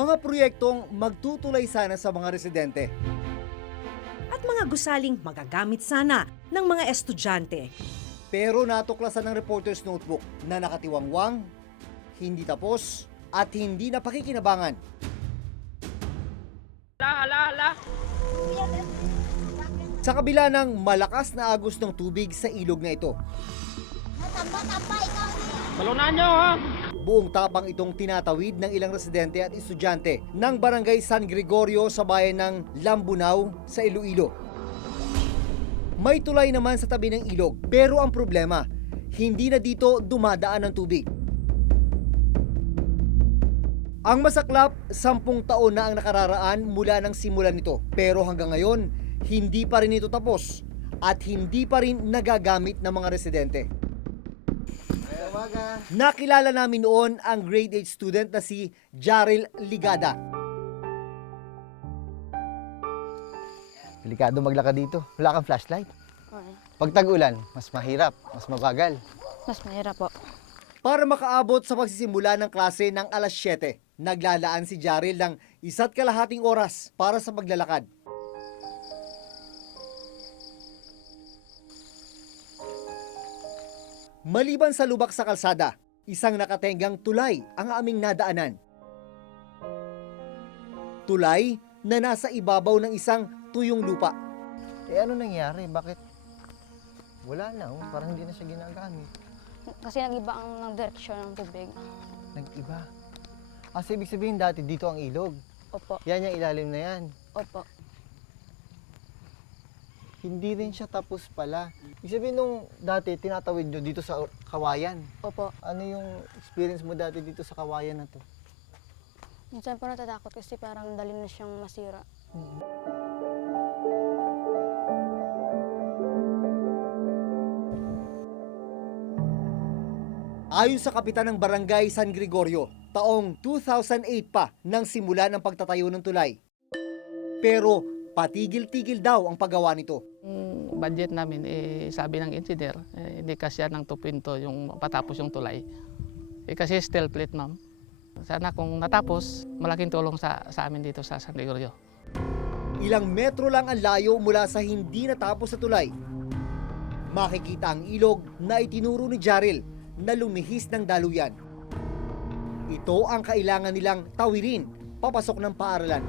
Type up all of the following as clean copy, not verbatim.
Mga proyektong magtutulay sana sa mga residente. At mga gusaling magagamit sana ng mga estudyante. Pero natuklasan ng reporter's notebook na nakatiwangwang, hindi tapos, at hindi napakikinabangan. Sa kabila ng malakas na agos ng tubig sa ilog na ito. Balunan nyo, ha? Buong tapang itong tinatawid ng ilang residente at estudyante ng Barangay San Gregorio sa bayan ng Lambunao sa Iloilo. May tulay naman sa tabi ng ilog, pero ang problema, hindi na dito dumadaan ang tubig. Ang masaklap, 10 taon na ang nakararaan mula ng simulan nito, pero hanggang ngayon, hindi pa rin ito tapos at hindi pa rin nagagamit ng mga residente. Nakilala namin noon ang grade 8 student na si Jaril Ligada. Delikado maglakad dito. Wala kang flashlight. Okay. Pag tag-ulan, mas mahirap, mas mabagal. Mas mahirap po. Para makaabot sa pagsisimula ng klase ng alas 7, naglalaan si Jaril ng 1.5 oras para sa paglalakad. Maliban sa lubak sa kalsada, isang nakatenggang tulay ang aming nadaanan. Tulay na nasa ibabaw ng isang tuyong lupa. Eh ano nangyari? Bakit? Wala na, parang hindi na siya ginagamit. Kasi nag-iba ang direksyon ng tubig. Nag-iba. Kasi ibig sabihin dati dito ang ilog. Opo. Yan yung ilalim na yan. Opo. Hindi rin siya tapos pala. Ibig sabihin nung dati tinatawid nyo dito sa kawayan. Opo. Ano yung experience mo dati dito sa kawayan na to? Minsan po natatakot kasi parang dali na siyang masira. Ayon sa kapitan ng Barangay San Gregorio, taong 2008 pa nang simula ng pagtatayo ng tulay. Pero patigil-tigil daw ang paggawa nito. Yung budget namin, sabi ng engineer, hindi kasya ng 2 pinto yung patapos yung tulay. Kasi steel plate, ma'am. Sana kung natapos, malaking tulong sa amin dito sa San Gregorio. Ilang metro lang ang layo mula sa hindi natapos na tulay. Makikita ang ilog na itinuro ni Jaril na lumihis ng daluyan. Ito ang kailangan nilang tawirin papasok ng paaralan.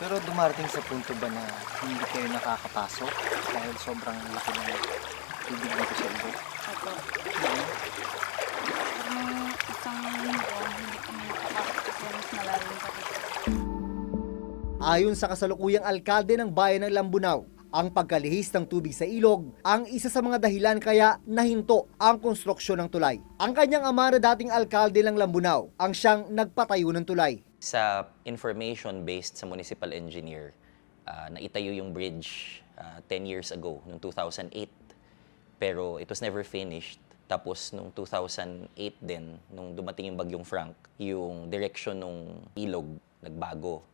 Pero dumarating sa punto ba na hindi kayo nakakapasok dahil sobrang laki ng tubig dito sa ilog? Opo. Isang linggo, hindi kami nakapasok kasi mas malalim pa dito. Ayon sa kasalukuyang alkalde ng bayan ng Lambunao, ang pagkalihis ng tubig sa ilog ang isa sa mga dahilan kaya nahinto ang konstruksyon ng tulay. Ang kanyang ama na dating alkalde ng Lambunao ang siyang nagpatayo ng tulay. Sa information based sa municipal engineer, naitayo yung bridge 10 years ago, noong 2008. Pero it was never finished. Tapos noong 2008 din, nung dumating yung Bagyong Frank, yung direction ng ilog nagbago.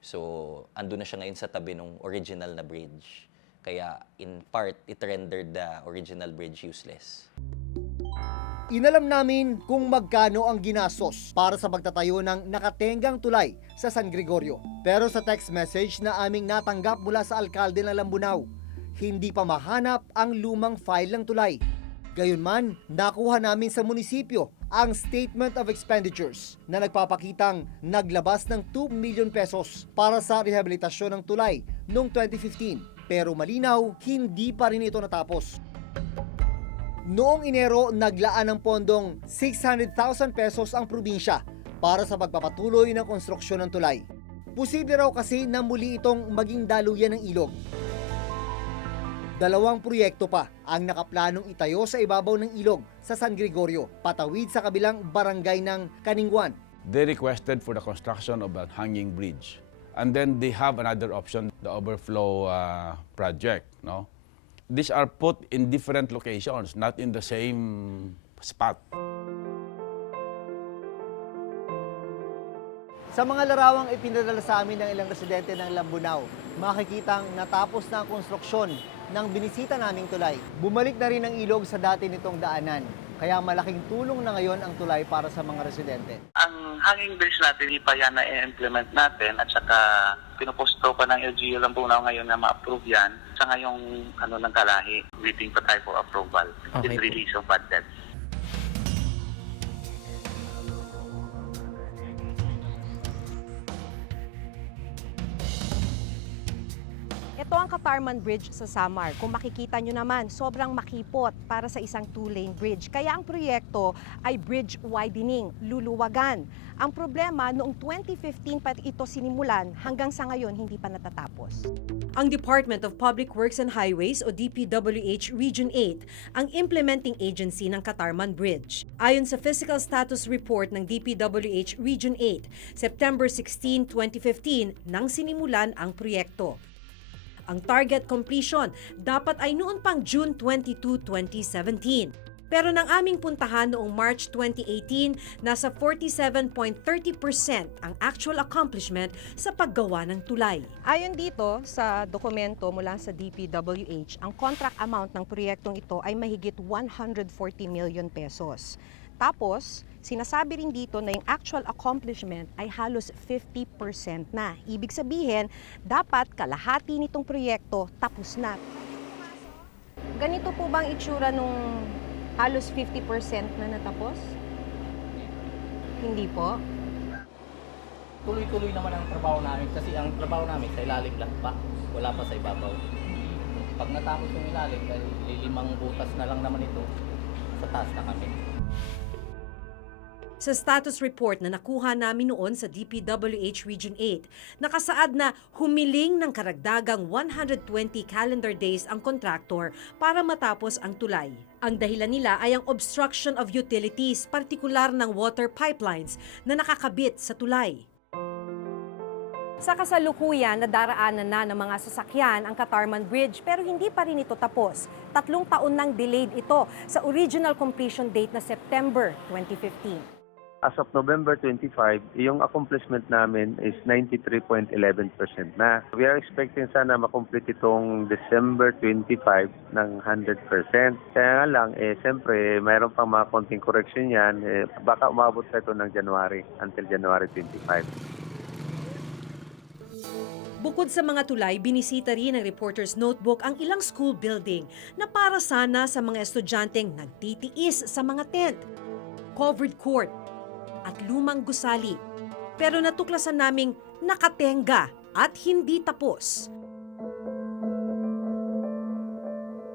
So, ando na siya ngayon sa tabi ng original na bridge. Kaya, in part, it rendered the original bridge useless. Inalam namin kung magkano ang ginastos para sa pagtatayo ng nakatenggang tulay sa San Gregorio. Pero sa text message na aming natanggap mula sa alkalde ng Lambunao, hindi pa mahanap ang lumang file ng tulay. Gayunman, nakuha namin sa munisipyo ang Statement of Expenditures na nagpapakitang naglabas ng 2 million pesos para sa rehabilitasyon ng tulay noong 2015. Pero malinaw, hindi pa rin ito natapos. Noong Enero, naglaan ng pondong 600,000 pesos ang probinsya para sa pagpapatuloy ng konstruksyon ng tulay. Posible raw kasi na muli itong maging daluyan ng ilog. 2 proyekto pa ang nakaplanong itayo sa ibabaw ng ilog sa San Gregorio, patawid sa kabilang barangay ng Kaningwan. They requested for the construction of a hanging bridge. And then they have another option, the overflow project. No? These are put in different locations, not in the same spot. Sa mga larawang ipinadala sa amin ng ilang residente ng Lambunao, makikitang natapos na ang konstruksyon ng binisita naming tulay. Bumalik na rin ang ilog sa dati nitong daanan, kaya malaking tulong na ngayon ang tulay para sa mga residente. Ang hanging bridge natin, hindi pa yan na-implement natin at saka pinuposto pa ng LGU Lambunao ngayon na ma-approve yan. Sa ngayong ng Kalahi, waiting pa tayo for approval and release of budget. Ito ang Katarman Bridge sa Samar. Kung makikita nyo naman, sobrang makipot para sa isang two-lane bridge. Kaya ang proyekto ay bridge widening, luluwagan. Ang problema, noong 2015 pa ito sinimulan, hanggang sa ngayon hindi pa natatapos. Ang Department of Public Works and Highways o DPWH Region 8 ang implementing agency ng Katarman Bridge. Ayon sa Physical Status Report ng DPWH Region 8, September 16, 2015 nang sinimulan ang proyekto. Ang target completion dapat ay noon pang June 22, 2017. Pero nang aming puntahan noong March 2018, nasa 47.30% ang actual accomplishment sa paggawa ng tulay. Ayon dito sa dokumento mula sa DPWH, ang contract amount ng proyektong ito ay mahigit 140 million pesos. Tapos, sinasabi rin dito na yung actual accomplishment ay halos 50% na. Ibig sabihin, dapat kalahati nitong proyekto tapos na. Ganito po bang itsura nung halos 50% na natapos? Hindi po. Tuloy-tuloy naman ang trabaho namin kasi ang trabaho namin sa ilalim lang pa, wala pa sa ibabaw. Pag natapos yung ilalim, dahil lilimang butas na lang naman ito, sa taas na kami. Sa status report na nakuha namin noon sa DPWH Region 8, nakasaad na humiling ng karagdagang 120 calendar days ang kontraktor para matapos ang tulay. Ang dahilan nila ay ang obstruction of utilities, partikular ng water pipelines na nakakabit sa tulay. Sa kasalukuyan, nadaraanan na ng mga sasakyan ang Katarman Bridge pero hindi pa rin ito tapos. 3 taon nang delayed ito sa original completion date na September 2015. As of November 25, yung accomplishment namin is 93.11% na. We are expecting sana makomplete itong December 25 ng 100%. Kaya nga lang, siyempre, mayroon pang mga konting correction yan. Baka umabot sa ito ng January, until January 25. Bukod sa mga tulay, binisita rin ng Reporter's Notebook ang ilang school building na para sana sa mga estudyanteng nagtitiis sa mga tent, covered court, at lumang gusali. Pero natuklasan naming nakatenga at hindi tapos.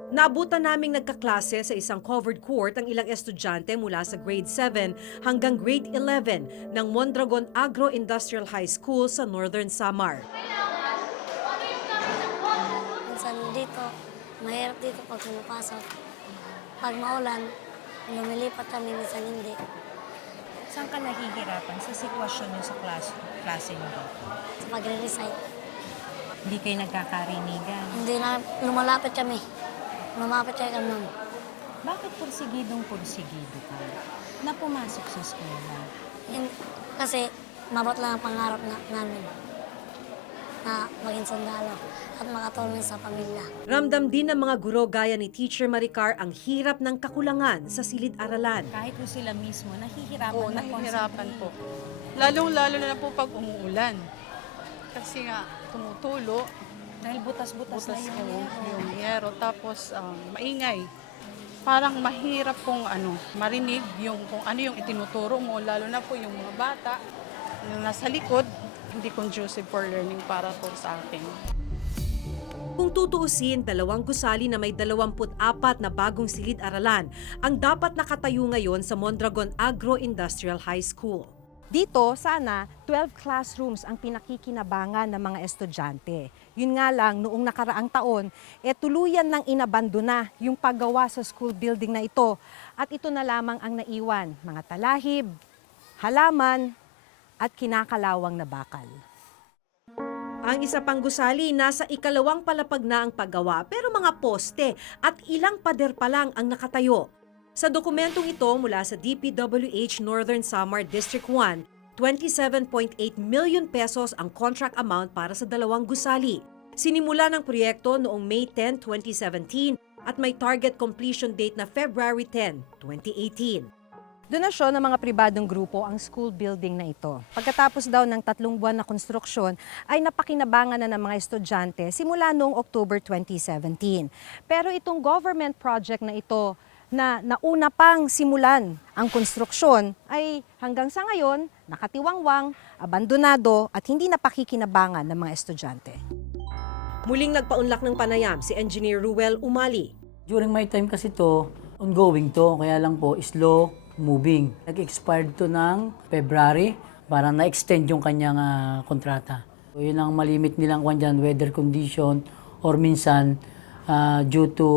Naabutan naming nagkaklase sa isang covered court ang ilang estudyante mula sa grade 7 hanggang grade 11 ng Mondragon Agro-Industrial High School sa Northern Samar. Minsan dito, mahirap dito pag pumapasok. Pag maulan, lumilipat kami, minsan hindi. Saan ka nahihirapan sa sitwasyon niyo sa klase niyo? Sa pagre-recite. Hindi kayo nagkakarinigan? Hindi na, lumalapit kami. Lumapit kami nun. Bakit pursigido ka na pumasok sa eskwela? Kasi mabot lang ang pangarap namin na maging sundalo at makatulong sa pamilya. Ramdam din ng mga guro gaya ni Teacher Maricar ang hirap ng kakulangan sa silid-aralan. Kahit po sila mismo, nahihirapan Oo, nahihirapan po. Lalong-lalo na po pag umuulan. Kasi nga, tumutulo. Dahil butas-butas na yung yero. Tapos, maingay. Parang mahirap pong marinig kung ano yung itinuturo mo, lalo na po yung mga bata na nasa likod. Hindi conducive for learning para po sa akin. Kung tutuusin, 2 gusali na may 24 na bagong silid-aralan ang dapat nakatayo ngayon sa Mondragon Agro-Industrial High School. Dito, sana, 12 classrooms ang pinakikinabangan ng mga estudyante. Yun nga lang, noong nakaraang taon, tuluyan nang inabandona yung paggawa sa school building na ito. At ito na lamang ang naiwan, mga talahib, halaman, at kinakalawang na bakal. Ang isa pang gusali, nasa 2nd palapag na ang paggawa pero mga poste at ilang pader pa lang ang nakatayo. Sa dokumentong ito mula sa DPWH Northern Samar District 1, 27.8 million pesos ang contract amount para sa dalawang gusali. Sinimula ng proyekto noong May 10, 2017 at may target completion date na February 10, 2018. Donasyon ng mga pribadong grupo ang school building na ito. Pagkatapos daw ng 3 buwan na konstruksyon ay napakinabangan na ng mga estudyante simula noong October 2017. Pero itong government project na ito na nauna pang simulan ang konstruksyon ay hanggang sa ngayon nakatiwangwang, abandonado at hindi napakikinabangan ng mga estudyante. Muling nagpaunlak ng panayam si Engineer Ruel Umali. During my time kasi to, ongoing to, kaya lang po slow moving. Nag-expired to ng February, para na-extend yung kanyang kontrata. So, yun ang malimit nilang kwan dyan, weather condition, or minsan due to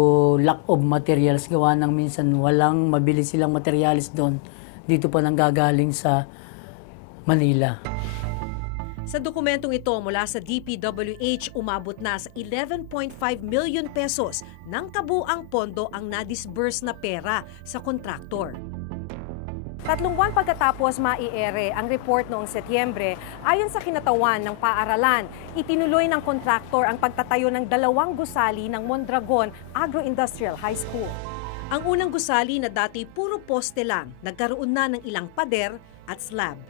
lack of materials, gawa ng minsan walang mabili silang materials doon, dito pa nanggagaling sa Manila. Sa dokumentong ito mula sa DPWH, umabot na sa 11.5 million pesos ng kabuang pondo ang na-disburse na pera sa kontraktor. 3 buwan pagkatapos maiere ang report noong Setyembre, ayon sa kinatawan ng paaralan, itinuloy ng kontraktor ang pagtatayo ng 2 gusali ng Mondragon Agro-Industrial High School. Ang unang gusali na dati puro poste lang, nagkaroon na ng ilang pader at slab.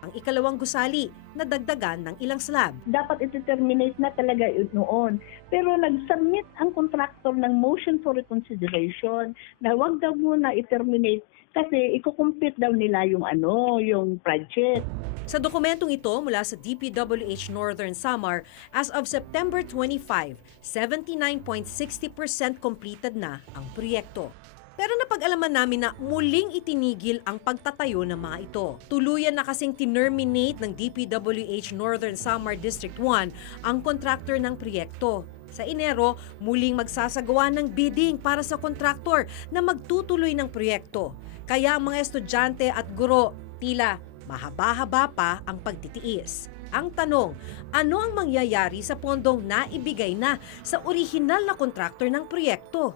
Ang ikalawang gusali, nadagdagan ng ilang slab. Dapat iti-terminate na talaga noon. Pero nag-submit ang contractor ng motion for reconsideration na wag daw muna i-terminate kasi iko-complete daw nila yung project. Sa dokumentong ito mula sa DPWH Northern Samar, as of September 25, 79.60% completed na ang proyekto. Pero napag-alaman namin na muling itinigil ang pagtatayo ng mga ito. Tuluyan na kasing tinerminate ng DPWH Northern Samar District 1 ang kontraktor ng proyekto. Sa Enero, muling magsasagawa ng bidding para sa kontraktor na magtutuloy ng proyekto. Kaya ang mga estudyante at guro, tila mahaba-haba pa ang pagtitiis. Ang tanong, ano ang mangyayari sa pondong naibigay na sa orihinal na kontraktor ng proyekto?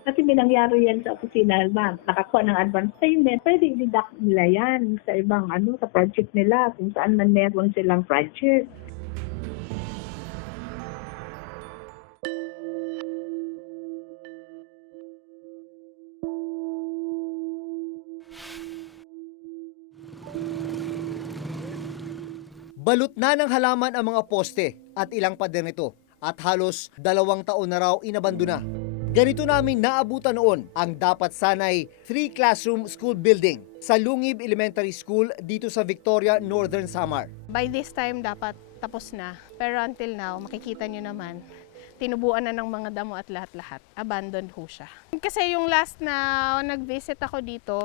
Kasi may nangyari yan sa opisina, nakakuha ng advance payment, pwede i-deduct nila yan sa ibang sa project nila, kung saan man meron silang project. Balot na ng halaman ang mga poste at ilang pader nito at halos 2 taon na raw inabandona. Ganito namin naabutan noon ang dapat sanay 3-classroom school building sa Lungib Elementary School dito sa Victoria, Northern Samar. By this time dapat tapos na, pero until now makikita nyo naman tinubuan na ng mga damo at lahat-lahat. Abandoned ho siya. Kasi yung last na nag-visit ako dito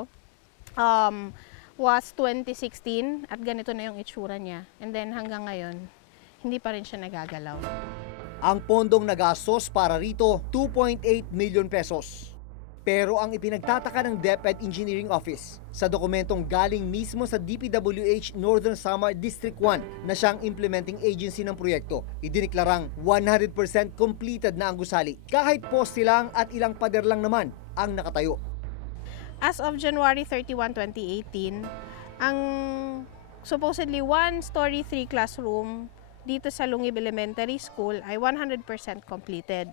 was 2016 at ganito na yung itsura niya. And then hanggang ngayon, hindi pa rin siya nagagalaw. Ang pondong nagastos para rito, 2.8 million pesos. Pero ang ipinagtataka ng DepEd Engineering Office sa dokumentong galing mismo sa DPWH Northern Samar District 1 na siyang implementing agency ng proyekto, idiniklarang 100% completed na ang gusali. Kahit poste lang at ilang pader lang naman ang nakatayo. As of January 31, 2018, ang supposedly 1-story 3-classroom dito sa Lungib Elementary School ay 100% completed.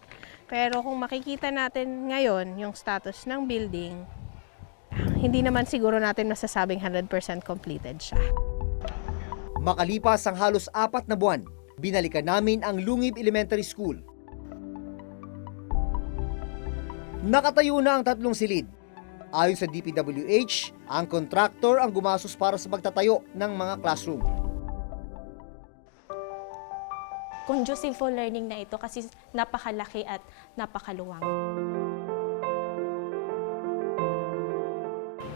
Pero kung makikita natin ngayon yung status ng building, hindi naman siguro natin masasabing 100% completed siya. Makalipas ang halos 4 na buwan, binalikan namin ang Lungib Elementary School. Nakatayo na ang 3 silid. Ayon sa DPWH, ang kontraktor ang gumastos para sa pagtatayo ng mga classroom. Conducive for learning na ito kasi napakalaki at napakaluwang.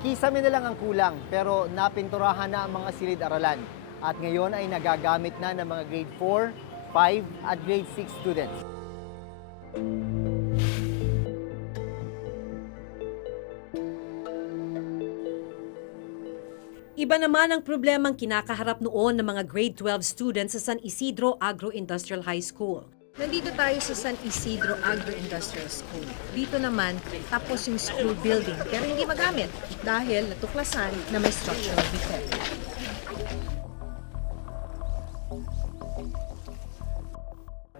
Kisame na lang ang kulang pero napinturahan na ang mga silid-aralan at ngayon ay nagagamit na ng mga grade 4, 5 at grade 6 students. Iba naman ang problemang kinakaharap noon ng mga grade 12 students sa San Isidro Agro-Industrial High School. Nandito tayo sa San Isidro Agro-Industrial School. Dito naman, tapos yung school building pero hindi magamit dahil natuklasan na may structural defect.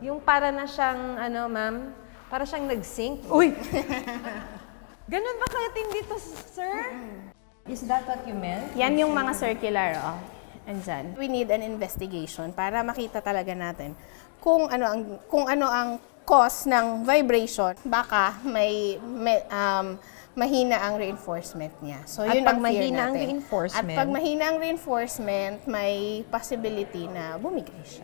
Yung para na siyang, ano ma'am, para siyang nag-sink. Uy! Ganun ba katindi to, sir? Is that what you meant? Yan yung mga circular, oh. Andyan. We need an investigation para makita talaga natin kung ano ang cause ng vibration. Baka mahina ang reinforcement niya. So, yun ang fear natin. At pag mahina ang reinforcement, may possibility na bumigay siya.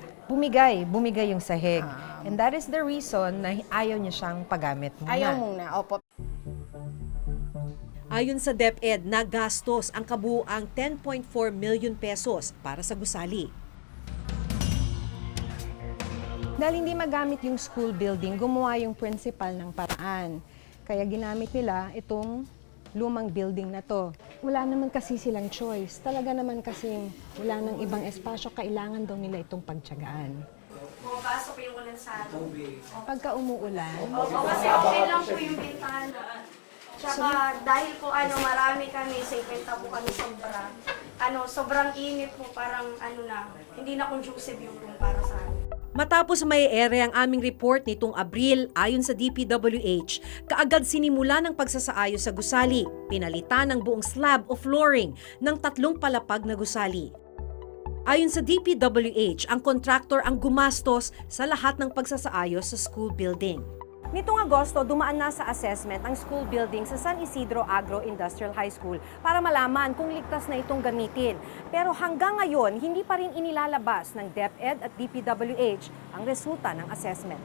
Bumigay yung sahig. And that is the reason na ayaw niya siyang paggamit muna. Ayaw muna, opo. Ayon sa DepEd, nagastos ang kabuuang 10.4 million pesos para sa gusali. Dahil hindi magamit yung school building, gumawa yung principal ng paraan. Kaya ginamit nila itong lumang building na to. Wala naman kasi silang choice. Talaga naman kasi wala nang ibang espasyo, kailangan daw nila itong pagtiyagaan. Pumapasok yung ulan sa atin. Pagka umuulan, Opo, kasi okay lang po yung bintana. Tsaka dahil po marami kami, sa ipenta po kami sobra. Sobrang init po, parang hindi na conducive yung room para sa amin. Matapos may ere ang aming report nitong Abril, ayon sa DPWH, kaagad sinimula ng pagsasaayos sa gusali. Pinalitan ang buong slab o flooring ng 3 palapag na gusali. Ayon sa DPWH, ang kontraktor ang gumastos sa lahat ng pagsasaayos sa school building. nitong Agosto, dumaan na sa assessment ang school building sa San Isidro Agro-Industrial High School para malaman kung ligtas na itong gamitin. Pero hanggang ngayon, hindi pa rin inilalabas ng DepEd at DPWH ang resulta ng assessment.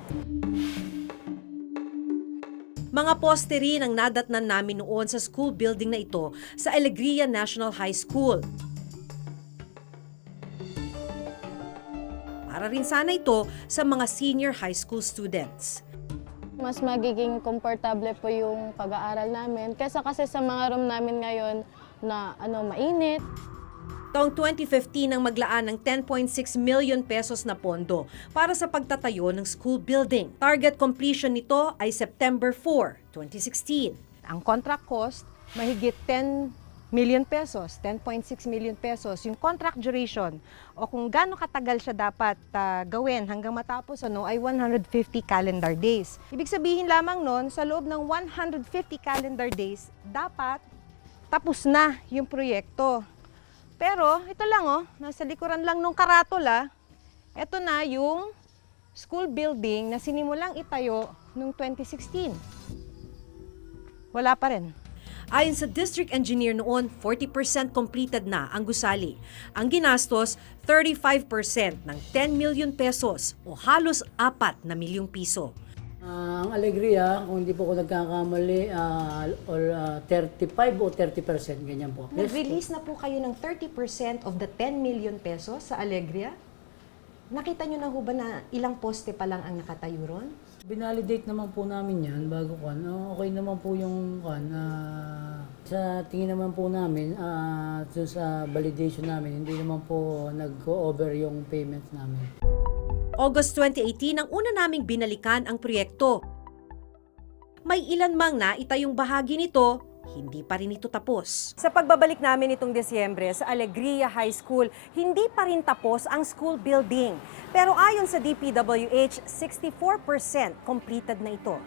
Mga poste rin ang nadatnan namin noon sa school building na ito sa Alegria National High School. Para rin sana ito sa mga senior high school students. Mas magiging komportable po yung pag-aaral namin kaysa kasi sa mga room namin ngayon na mainit. Taong 2015 ang maglaan ng 10.6 million pesos na pondo para sa pagtatayo ng school building. Target completion nito ay September 4, 2016. Ang contract cost, mahigit 10 million pesos, 10.6 million pesos. Yung contract duration o kung gaano katagal siya dapat gawin hanggang matapos ay 150 calendar days. Ibig sabihin lamang nun, sa loob ng 150 calendar days, dapat tapos na yung proyekto. Pero ito lang nasa likuran lang nung karatula, ito na yung school building na sinimulang itayo noong 2016. Wala pa rin. Ayon sa district engineer noon, 40% completed na ang gusali. Ang ginastos, 35% ng 10 million pesos o halos 4 na milyong piso. Ang Alegria, kung hindi po ako nagkakamali, 35 o 30%, ganyan po. Nag-release na po kayo ng 30% of the 10 million pesos sa Alegria? Nakita nyo na ho ba na ilang poste pa lang ang nakatayo ron? Binalidate naman po namin yan bago okay naman po yung sa tingin naman po namin, sa validation namin, hindi naman po nag-go-over yung payments namin. August 2018 ang una naming binalikan ang proyekto. May ilan mang naitayong bahagi nito, hindi pa rin ito tapos. Sa pagbabalik namin itong Desyembre sa Alegria High School, hindi pa rin tapos ang school building. Pero ayon sa DPWH, 64% completed na ito.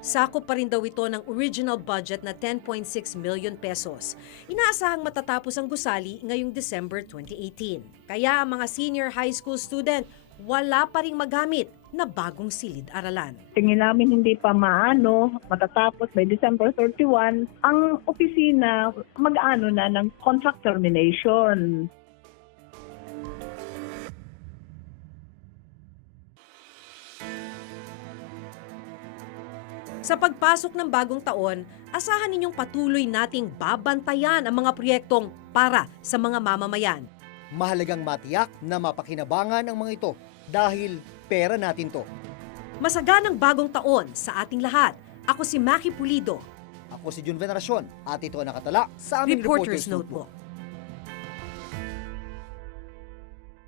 Sakop pa rin daw ito ng original budget na 10.6 million pesos. Inaasahang matatapos ang gusali ngayong December 2018. Kaya ang mga senior high school student, wala pa ring magamit na bagong silid-aralan. Tingin namin hindi pa matatapos by December 31, ang opisina mag-ano na ng contract termination. Sa pagpasok ng bagong taon, asahan ninyong patuloy nating babantayan ang mga proyektong para sa mga mamamayan. Mahalagang matiyak na mapakinabangan ang mga ito dahil pera natin to. Masaganang bagong taon sa ating lahat. Ako si Maki Pulido. Ako si Jun Veneracion at ito ang nakatala sa aming Reporter's Notebook.